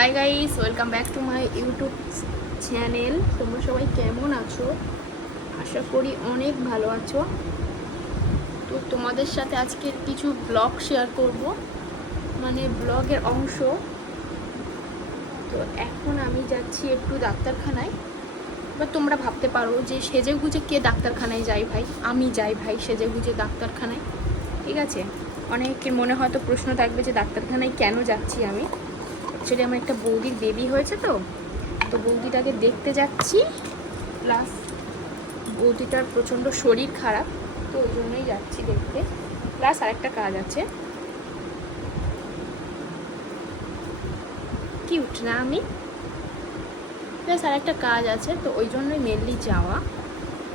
Hi guys welcome back to my YouTube channel তোমরা সবাই কেমন আছো? আশা করি অনেক ভালো আছো। তো তোমাদের সাথে আজকে কিছু ব্লগ শেয়ার করব। মানে ব্লগের অংশ। তো এখন আমি যাচ্ছি একটু ডাক্তারখানায়। এবার তোমরা ভাবতে পারো যে সেজে গুজে কে ডাক্তারখানায় যাই ভাই? আমি যাই ভাই সেজে গুজে ডাক্তারখানায়। ঠিক আছে? অনেকের মনে হয়তো প্রশ্ন থাকবে যে ডাক্তারখানায় কেন যাচ্ছি আমি? অ্যাকচুয়ালি আমার একটা বৌদির বেবি হয়েছে তো তো বৌদিটাকে দেখতে যাচ্ছি। প্লাস বৌদিটার প্রচণ্ড শরীর খারাপ, তো ওই জন্যই যাচ্ছি দেখতে। প্লাস আরেকটা কাজ আছে। কিউট না আমি? প্লাস আরেকটা কাজ আছে, তো ওই জন্যই মেনলি যাওয়া।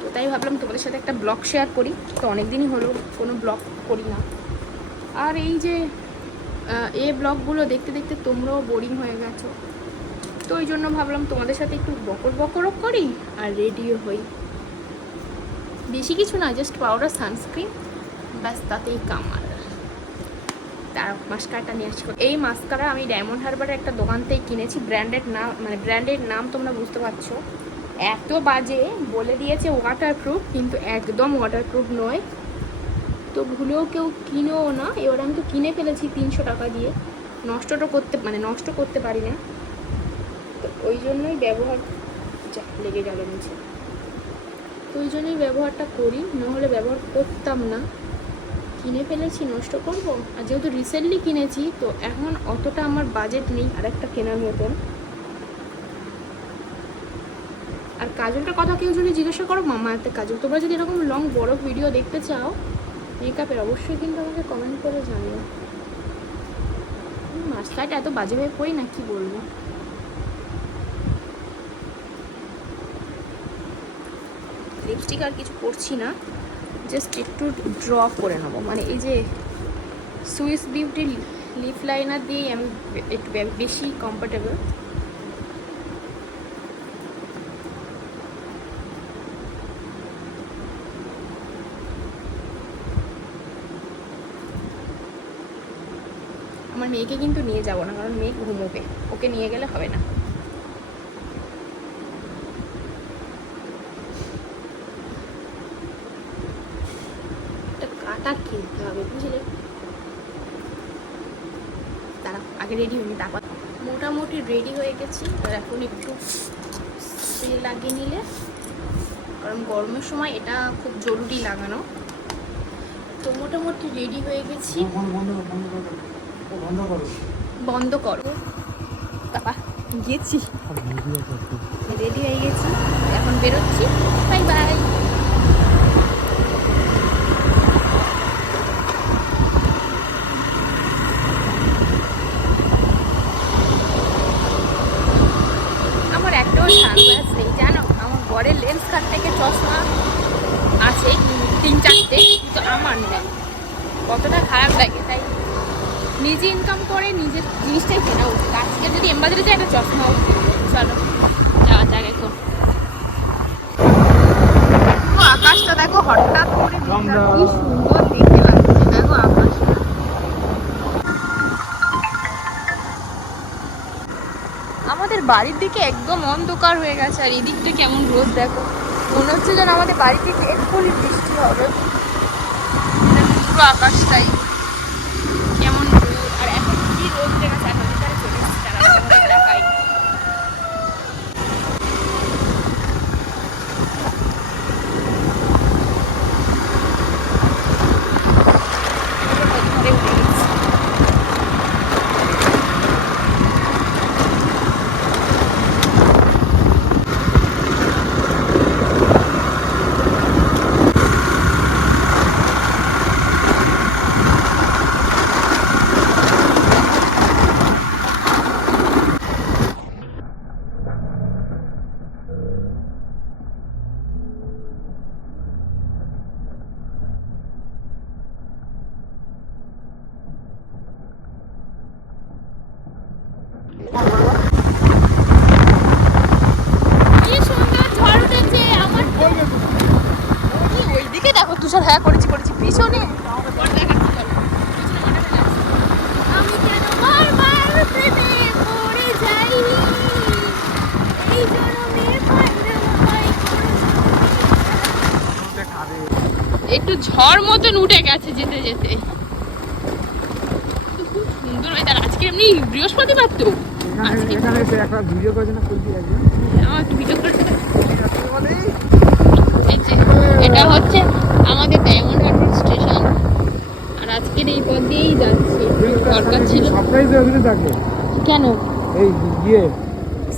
তো তাই ভাবলাম তোমাদের সাথে একটা ব্লগ শেয়ার করি। তো অনেক দিনই হলো কোনো ব্লগ করি না। আর এই যে এই ব্লগগুলো দেখতে দেখতে তোমরাও বোরিং হয়ে গেছো। তো ওই জন্য ভাবলাম তোমাদের সাথে একটু বকর বকরও করি আর রেডিও হই। বেশি কিছু না জাস্ট পাউডার সানস্ক্রিন ব্যাস, তাতেই কামাল তার মাস্কারাটা নিয়ে আসছি এই মাস্কারা আমি ডায়মন্ড হারবারের একটা দোকান থেকে কিনেছি ব্র্যান্ডেড নাম মানে ব্র্যান্ডের নাম তোমরা বুঝতে পারছ। এত বাজে, বলে দিয়েছে ওয়াটারপ্রুফ কিন্তু একদম ওয়াটারপ্রুফ নয়। তো ভুলেও কেউ কিনেও না। এবার আমি তো কিনে ফেলেছি তিনশো টাকা দিয়ে। নষ্টটা করতে মানে নষ্ট করতে পারি না তো ওই জন্যই ব্যবহার লেগে গেল নিচে। তো ওই জন্যই ব্যবহারটা করি। নাহলে ব্যবহার করতাম না। কিনে ফেলেছি, নষ্ট করব? আর যেহেতু রিসেন্টলি কিনেছি, তো এখন অতটা আমার বাজেট নেই আরেকটা কেনার মতন। আর কাজলটার কথা কেউ যদি জিজ্ঞাসা করো, মামা একটা কাজল, তোমরা যদি এরকম লং বড় ভিডিও দেখতে চাও মেকআপের অবশ্যই কিন্তু আমাকে কমেন্ট করে জানিও। মাস্কারটা এত বাজে ভাবে পড়ি না, কি বলব? লিপস্টিক আর কিছু করছি না জাস্ট একটু ড্র করে নেব। মানে এই যে সুইস বিউটি লিপ লাইনার দিয়েই আমি একটু বেশি কমফোর্টেবল আমার মেয়েকে কিন্তু নিয়ে যাব না, কারণ মেয়ে ঘুমোবে। ওকে নিয়ে গেলে হবে না। কাটা কিনতে হবে, বুঝলে? দাঁড়া, আগে রেডি হইনি তারপর। মোটামুটি রেডি হয়ে গেছি, আর এখন একটু লাগিয়ে নিলে, কারণ গরমের সময় এটা খুব জরুরি লাগানো। তো মোটামুটি রেডি হয়ে গেছি। বন্ধ করো। বন্ধ করো। বাবা গেছি রেডি হয়ে গেছি। এখন বেরোচ্ছি। বাই বাই বরের লেন্স থেকে চশমা আছে, তিন চারটে, কিন্তু আমার নেই। কতটা খারাপ লাগে, তাই নিজে ইনকাম করে নিজের জিনিসটাই কেনা উচিত। আজকে যদি এমবাজারে যায় একটা চশমাও চলো যাওয়া যাক এখন। আকাশটা দেখো হঠাৎ করে কি সুন্দর দেখতে লাগছে। দেখো আকাশটা আমাদের বাড়ির দিকে একদম অন্ধকার হয়ে গেছে আর এদিকটা কেমন রোদ দেখো। মনে হচ্ছে যেন আমাদের বাড়ি থেকে এক্ষুনি বৃষ্টি হবে। পুরো আকাশটাই কেমন রোদ আর এখন কি রোদ উঠে গেছে এখন ভিতরে চলে এসেছে তারা তোমাদের দেখাই ঘরে উঠে গেছি কি সুন্দর ঝড় উঠেছে আমার ওই- ওইদিকে দেখো তুষার হ্যাঁ করেছি করেছি পিছনে আমি কেন বারবার প্রেমে পড়ে যাই একটু ঝড় মতন উঠে গেছে যেতে যেতে। খুব সুন্দর ওয়েদার আজকে এমনি বৃহস্পতিবার তো। আজকে এখানে এসে একটা ভিডিও করেছে না খুলছি একদিন আমার একটু ভিডিও করতে হবে। এই যে, এটা হচ্ছে আমাদের ডায়মন্ড স্টেশন আর আজকের এই পথ দিয়েই যাচ্ছি। দরকার ছিল কেন? এই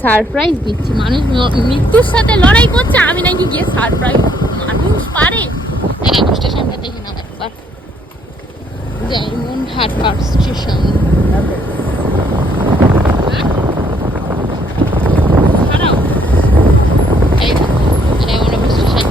সারপ্রাইজ দিচ্ছি। মানুষ মৃত্যুর সাথে লড়াই করছে। আমি নাকি গিয়ে সারপ্রাইজ মানুষ পারে। দেখো স্টেশনটা দেখে নাও একবার। ছাড়াও। এই দেখো, স্টেশন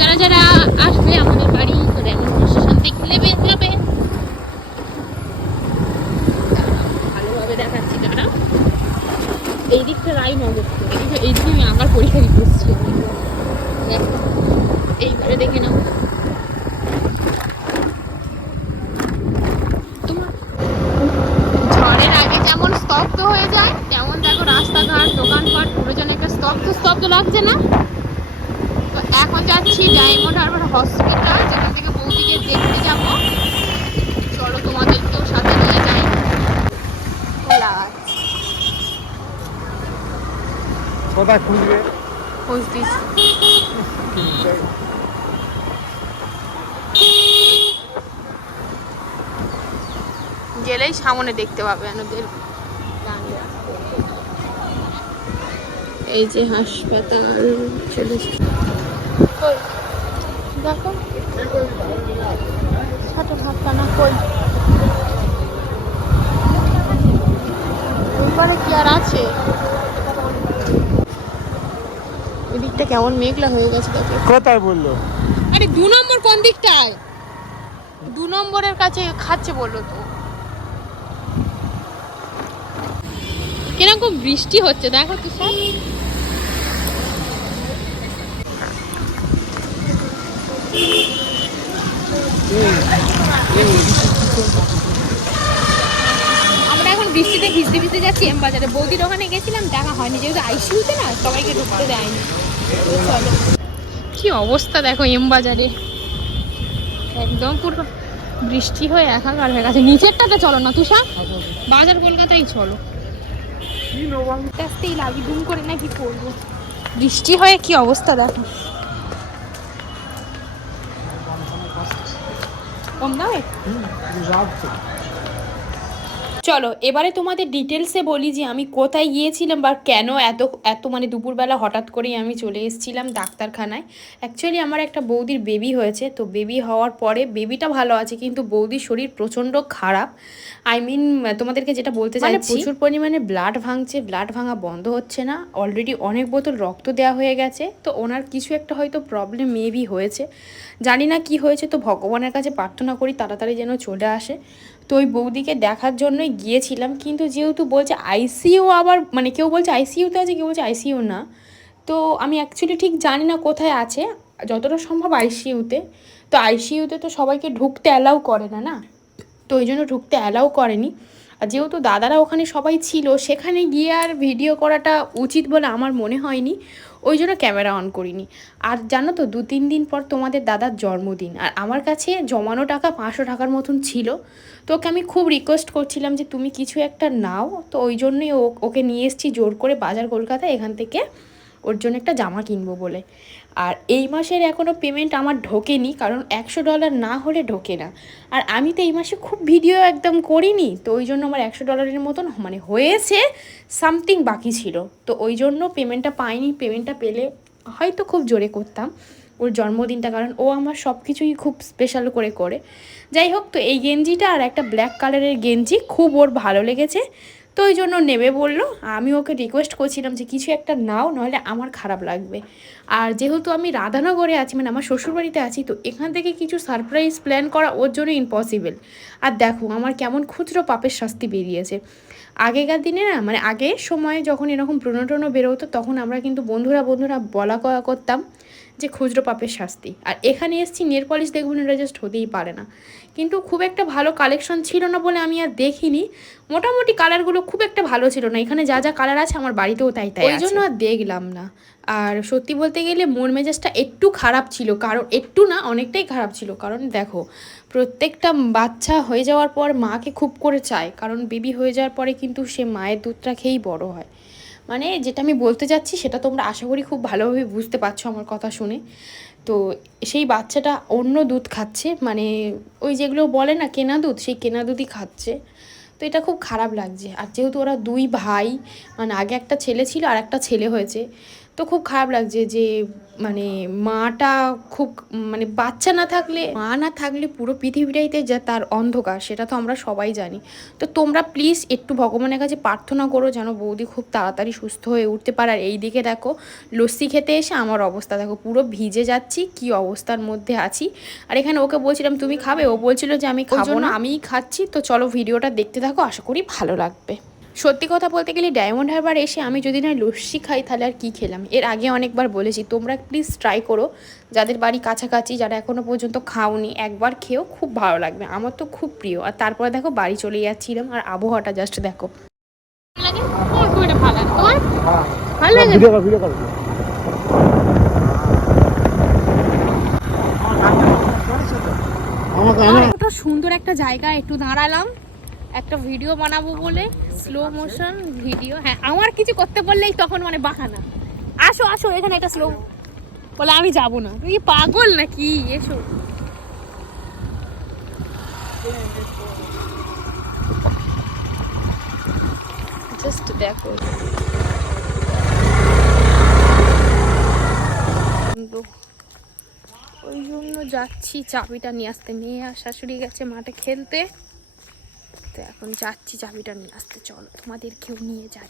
যারা যারা আসবে আমাদের বাড়ি ডায়মন্ড হারবার স্টেশন দেখে নেবে যাবে। ভালোভাবে দেখাচ্ছি দাঁড়া এই দিকটা রাই নগর এই দিকে আমি আবার পরীক্ষা দিতে এসেছি। দেখে নাও। ঝড়ের আগে যেমন স্তব্ধ হয়ে যায় তেমন দেখো রাস্তাঘাট দোকানপাট পুরো যেন একটা স্তব্ধ স্তব্ধ লাগছে না? তো এখন যাচ্ছি ডায়মন্ড হারবার হসপিটাল যেখান থেকে বৌদিকে দেখতে যাব। চলো তোমাদেরকেও সাথে নিয়ে যাই। খোলা কোথায় খুঁজবে খোঁজ গেলেই সামনে দেখতে পাবে ওদের এই যে হাসপাতাল চলে দেখো। ছোট ভাবখানা কই? ওপারে কি আর আছে? এদিকটা কেমন মেঘলা হয়ে গেছে দেখো। কোথায় বলল? আরে দু নম্বর কোন দিকটায়? দু নম্বরের কাছে খাচ্ছে বলল তো। কীরকম বৃষ্টি হচ্ছে, দেখো তো সব। আমরা এখন বৃষ্টিতে ভিজতে ভিজতে যাচ্ছি এম বাজারে বৌদির ওখানে গেছিলাম, দেখা হয়নি, যেহেতু আইসিউতে না, সবাইকে ঢুকতে দেয়নি। কি অবস্থা দেখো এম বাজারে। একদম পুরো বৃষ্টি হয়ে একাকার হয়ে গেছে। নিচেরটাতে চলো না, তুষার? বাজার কলকাতায় চলো। আস্তেই দুম করে নাকি করব বৃষ্টি হয়ে কি অবস্থা দেখো? কম দামে চলো এবারে তোমাদের ডিটেলসে বলি যে আমি কোথায় গিয়েছিলাম বা কেন এত এত মানে দুপুরবেলা হঠাৎ করেই আমি চলে এসেছিলাম ডাক্তারখানায়। অ্যাকচুয়ালি আমার একটা বৌদির বেবি হয়েছে তো বেবি হওয়ার পরে বেবিটা ভালো আছে কিন্তু বৌদির শরীর প্রচণ্ড খারাপ। আই মিন তোমাদেরকে যেটা বলতে চাই প্রচুর পরিমাণে ব্লাড ভাঙছে ব্লাড ভাঙা বন্ধ হচ্ছে না। অলরেডি অনেক বোতল রক্ত দেওয়া হয়ে গেছে তো ওনার কিছু একটা হয়তো প্রবলেম মেবি হয়েছে। জানি না কি হয়েছে তো ভগবানের কাছে প্রার্থনা করি তাড়াতাড়ি যেন চলে আসে। তো ওই বৌদিকে দেখার জন্যই গিয়েছিলাম, কিন্তু যেহেতু বলছে আইসিইউ আবার মানে কেউ বলছে আইসিইউতে আছে, কেউ বলছে আইসিইউ না। তো আমি অ্যাকচুয়ালি ঠিক জানি না কোথায় আছে, যতটা সম্ভব আইসিইউতে তো আইসিইউতে তো সবাইকে ঢুকতে অ্যালাউ করে না না? তো ওই জন্য ঢুকতে অ্যালাউ করেনি। যেহেতু দাদারা ওখানে সবাই ছিল, সেখানে গিয়ে আর ভিডিও করাটা উচিত বলে আমার মনে হয়নি। ওই জন্য ক্যামেরা অন করিনি। আর জানো তো, দু তিন দিন পর তোমাদের দাদার জন্মদিন। আর আমার কাছে জমানো টাকা পাঁচশো টাকার মতন ছিল। তো ওকে আমি খুব রিকোয়েস্ট করছিলাম যে, তুমি কিছু একটা নাও। তো ওই জন্যই ওকে নিয়ে এসেছি জোর করে বাজার কলকাতা এখান থেকে ওর জন্য একটা জামা কিনবো বলে। আর এই মাসের এখনও পেমেন্ট আমার ঢোকেনি, কারণ একশো ডলার না হলে ঢোকে না। আর আমি তো এই মাসে খুব ভিডিও একদম করিনি, তো ওই জন্য আমার একশো ডলারের মতন মানে হয়েছে সামথিং বাকি ছিল। তো ওই জন্য পেমেন্টটা পাইনি পেমেন্টটা পেলে হয়তো খুব জোরে করতাম ওর জন্মদিনটা, কারণ ও আমার সব কিছুই খুব স্পেশাল করে করে। যাই হোক, তো এই গেঞ্জিটা আর একটা ব্ল্যাক কালারের গেঞ্জি খুব ওর ভালো লেগেছে। তো ওই জন্য নেবে বলল, আমি ওকে রিকোয়েস্ট করছিলাম যে কিছু একটা নাও নাহলে আমার খারাপ লাগবে। আর যেহেতু আমি রাধানগরে আছি মানে আমার শ্বশুরবাড়িতে আছি, তো এখান থেকে কিছু সারপ্রাইজ প্ল্যান করা ওর জন্য ইম্পসিবল আর দেখো, আমার কেমন খুচরো পাপের শাস্তি বেরিয়েছে। আগেকার দিনে না মানে আগের সময়ে যখন এরকম প্রণো টনো বেরোতো, তখন আমরা কিন্তু বন্ধুরা বন্ধুরা বলা কয়া করতাম। যে খুচরো পাপের শাস্তি। আর এখানে এসেছি নেল পলিশ দেখবেন এটা জাস্ট হতেই পারে না। কিন্তু খুব একটা ভালো কালেকশন ছিল না বলে আমি আর দেখিনি। মোটামুটি কালারগুলো খুব একটা ভালো ছিল না। এখানে যা যা কালার আছে আমার বাড়িতেও তাই তাই ওই জন্য আর দেখলাম না। আর সত্যি বলতে গেলে মন মেজাজটা একটু খারাপ ছিল। কারণ একটু না অনেকটাই খারাপ ছিল। কারণ দেখো প্রত্যেকটা বাচ্চা হয়ে যাওয়ার পর মাকে খুব করে চায়। কারণ বেবি হয়ে যাওয়ার পরে কিন্তু সে মায়ের দুধটা খেয়েই বড় হয়। মানে যেটা আমি বলতে যাচ্ছি সেটা তোমরা আশা করি খুব ভালোভাবে বুঝতে পারছ আমার কথা শুনে। তো সেই বাচ্চাটা অন্য দুধ খাচ্ছে মানে ওই যেগুলো বলে না কেনা দুধ, সেই কেনা দুধই খাচ্ছে। তো এটা খুব খারাপ লাগছে। আর যেহেতু ওরা দুই ভাই মানে আগে একটা ছেলে ছিল আর একটা ছেলে হয়েছে তো খুব খারাপ লাগছে যে মানে মাটা খুব মানে বাচ্চা না থাকলে মা না থাকলে পুরো পৃথিবীটাইতে যা তার অন্ধকার সেটা তো আমরা সবাই জানি। তো তোমরা প্লিজ একটু ভগবানের কাছে প্রার্থনা করো যেন বৌদি খুব তাড়াতাড়ি সুস্থ হয়ে উঠতে পারে। আর এই দিকে দেখো লস্যি খেতে এসে আমার অবস্থা দেখো পুরো ভিজে যাচ্ছি কি অবস্থার মধ্যে আছি। আর এখানে ওকে বলছিলাম তুমি খাবে? ও বলছিল যে আমি খাব না। আমিই খাচ্ছি। তো চলো ভিডিওটা দেখতে থাকো আশা করি ভালো লাগবে। সত্যি কথা বলতে গেলে ডায়মন্ড হারবার এসে আমি যদি না লস্যি খাই তাহলে আর কী খেলাম? এর আগে অনেকবার বলেছি তোমরা প্লিজ ট্রাই করো। যাদের বাড়ি কাছাকাছি যারা এখনও পর্যন্ত খাওনি একবার খেয়েও খুব ভালো লাগবে। আমার তো খুব প্রিয়। আর তারপরে দেখো বাড়ি চলে যাচ্ছিলাম। আর আবহাওয়াটা জাস্ট দেখো। ভালো লাগে কত সুন্দর একটা জায়গা একটু দাঁড়ালাম। একটা ভিডিও বানাবো বলে স্লো মোশন ভিডিও হ্যাঁ আমার কিছু করতে বললেই তখন মানে বাহানা আসো আসো, এখানে একটা স্লো বলে, আমি যাব না। তুমি পাগল নাকি? এসো। জাস্ট দেখো। ওই জন্য যাচ্ছি, চাবিটা নিয়ে আসতে। মেয়ে আর শাশুড়ি গেছে মাঠে খেলতে। তো এখন যাচ্ছি চাবিটা নিয়ে। আসতে চলো তোমাদেরকেও নিয়ে যাই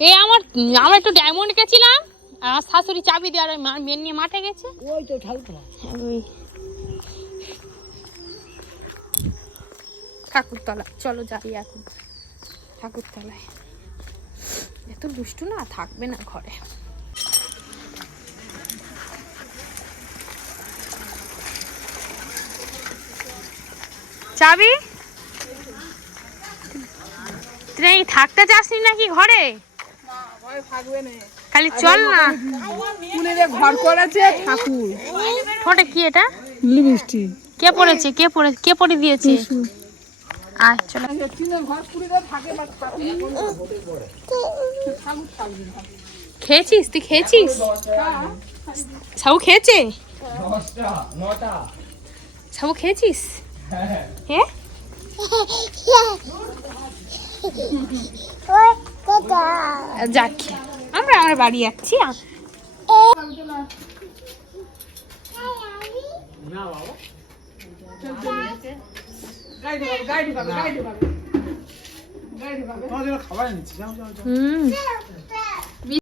এ আমার আমরা একটু ডায়মন্ড গেছিলাম আর শাশুড়ি চাবি দিয়ে আর ওই মা- মেয়ে নিয়ে মাঠে গেছে। ওই তো ঠাকুর ওই। ঠাকুরতলা চলো যাই এখন। ঠাকুরতলায়। এত দুষ্টু না থাকবে না ঘরে। চাবি তুই থাকতে চাসনি নাকি ঘরে? খালি চল না। ঘর করেছে ঠাকুর। ঠোঁটে কি এটা? লিপস্টিক কে পড়েছে? কে পড়ে কে পড়ে দিয়েছে? আয় চলো। টিনের ঘর পুরিতে থাকে বা খেয়েছিস? তুই খেয়েছিস? সাবু খেয়েছে? সাবু খেয়েছিস? হ্যাঁ? যাক আমরা আমার বাড়ি যাচ্ছি। হুম।